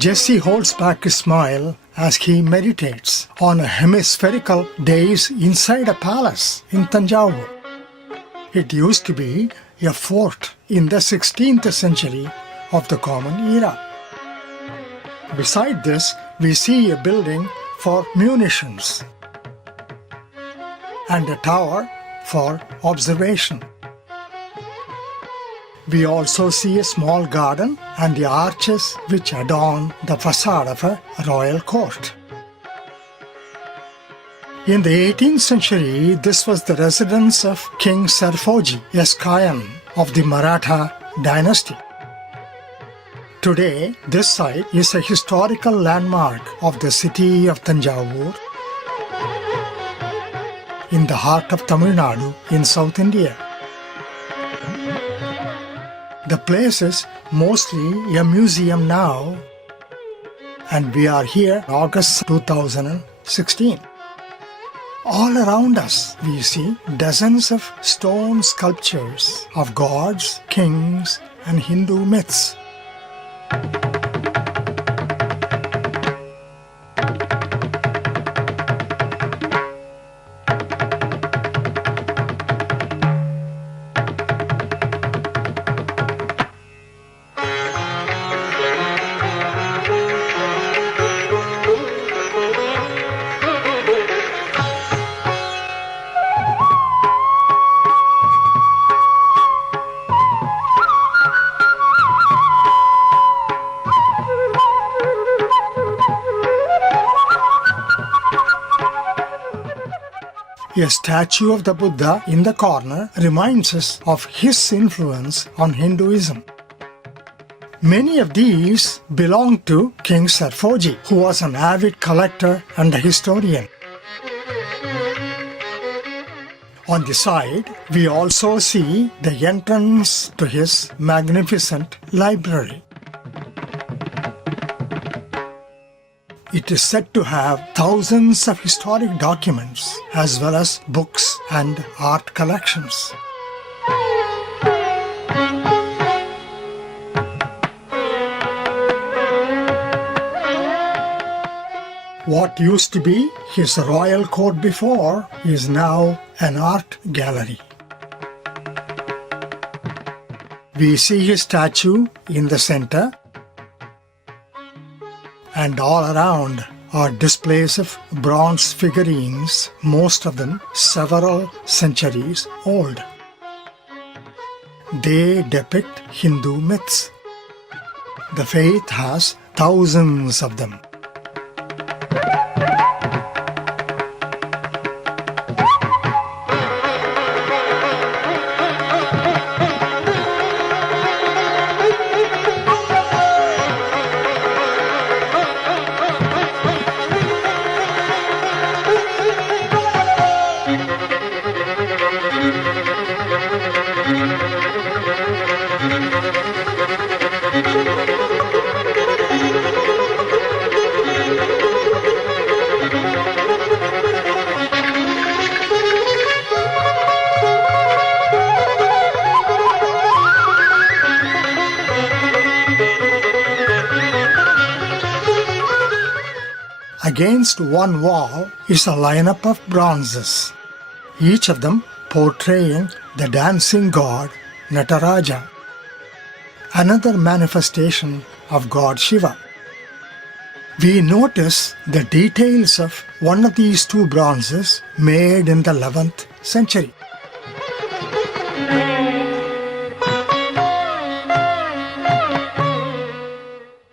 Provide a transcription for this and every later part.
Jesse holds back his smile as he meditates on a hemispherical dais inside a palace in Thanjavur. It used to be a fort in the 16th century of the Common Era. Beside this, we see a building for munitions and a tower for observation. We also see a small garden and the arches which adorn the facade of a royal court. In the 18th century, this was the residence of King Serfoji, a scion of the Maratha dynasty. Today, this site is a historical landmark of the city of Thanjavur in the heart of Tamil Nadu in South India. The place is mostly a museum now, and we are here in August 2016. All around us we see dozens of stone sculptures of gods, kings, and Hindu myths. A statue of the Buddha in the corner reminds us of his influence on Hinduism. Many of these belong to King Serfoji, who was an avid collector and a historian. On the side, we also see the entrance to his magnificent library. It is said to have thousands of historic documents as well as books and art collections. What used to be his royal court before is now an art gallery. We see his statue in the center, and all around are displays of bronze figurines, most of them several centuries old. They depict Hindu myths. The faith has thousands of them. Against one wall is a lineup of bronzes, each of them portraying the dancing god Nataraja, another manifestation of God Shiva. We notice the details of one of these two bronzes made in the 11th century.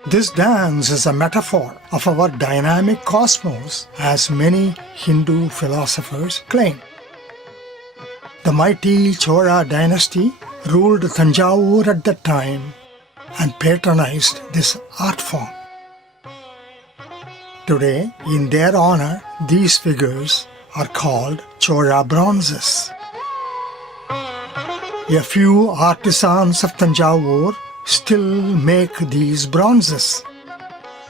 This dance is a metaphor of our dynamic cosmos, as many Hindu philosophers claim. The mighty Chola dynasty ruled Thanjavur at that time and patronized this art form. Today, in their honor, these figures are called Chola bronzes. A few artisans of Thanjavur still make these bronzes.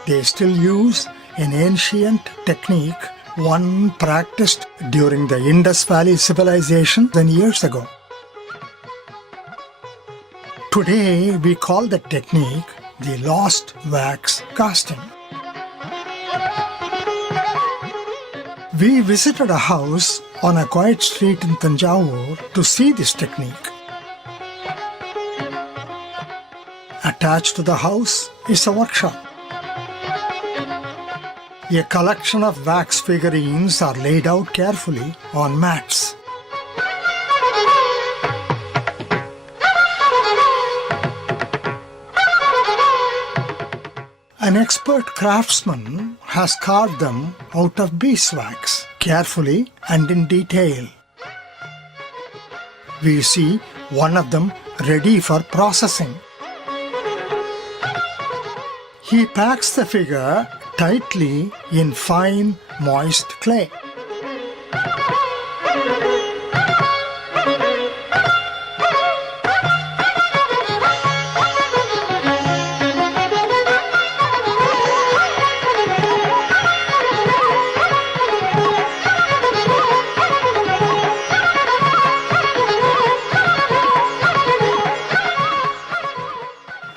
They still use an ancient technique, one practiced during the Indus Valley civilization years ago. Today we call the technique the lost wax casting. We visited a house on a quiet street in Thanjavur to see this technique. Attached to the house is a workshop. A collection of wax figurines are laid out carefully on mats. An expert craftsman has carved them out of beeswax, carefully and in detail. We see one of them ready for processing. He packs the figure tightly in fine, moist clay.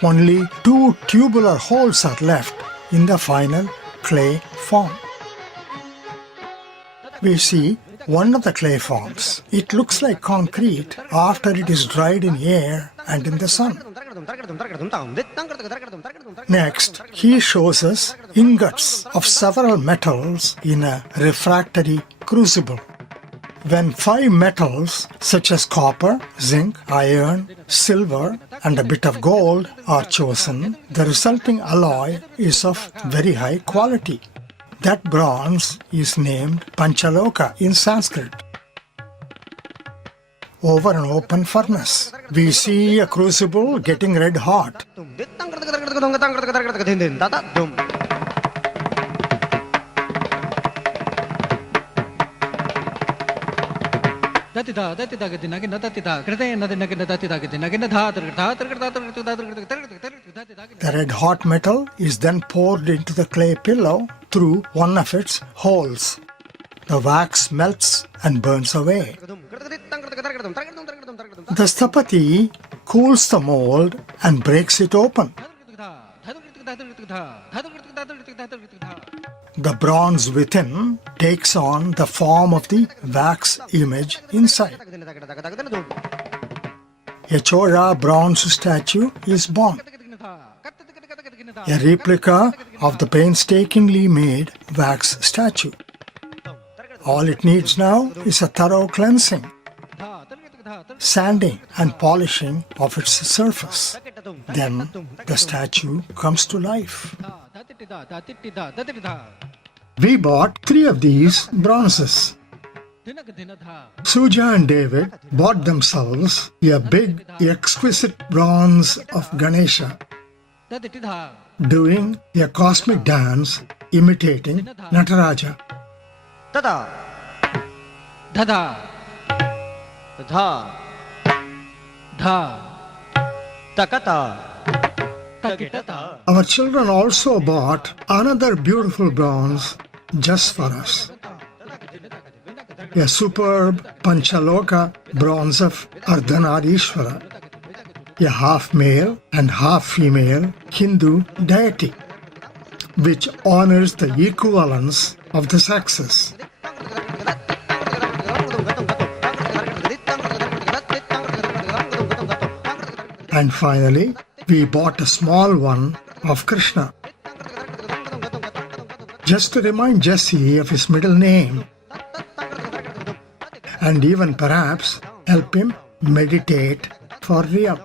Only 2 tubular holes are left in the final clay form. We see one of the clay forms. It looks like concrete after it is dried in air and in the sun. Next, he shows us ingots of several metals in a refractory crucible. When 5 metals such as copper, zinc, iron, silver and a bit of gold are chosen, the resulting alloy is of very high quality. That bronze is named Panchaloka in Sanskrit. Over an open furnace, we see a crucible getting red hot. The red hot metal is then poured into the clay pillow through one of its holes. The wax melts and burns away. The sthapati cools the mold and breaks it open. The bronze within takes on the form of the wax image inside. A Chola bronze statue is born. A replica of the painstakingly made wax statue. All it needs now is a thorough cleansing, sanding and polishing of its surface. Then the statue comes to life. We bought 3 of these bronzes. Suja and David bought themselves a big, exquisite bronze of Ganesha, doing a cosmic dance imitating Nataraja. Dada, dada, dha, dha, takata, takitata. Our children also bought another beautiful bronze just for us. A superb Panchaloka bronze of Ardhanarishwara, a half male and half female Hindu deity, which honors the equivalence of the sexes. And finally, we bought a small one of Krishna, just to remind Jesse of his middle name, and even perhaps help him meditate for real.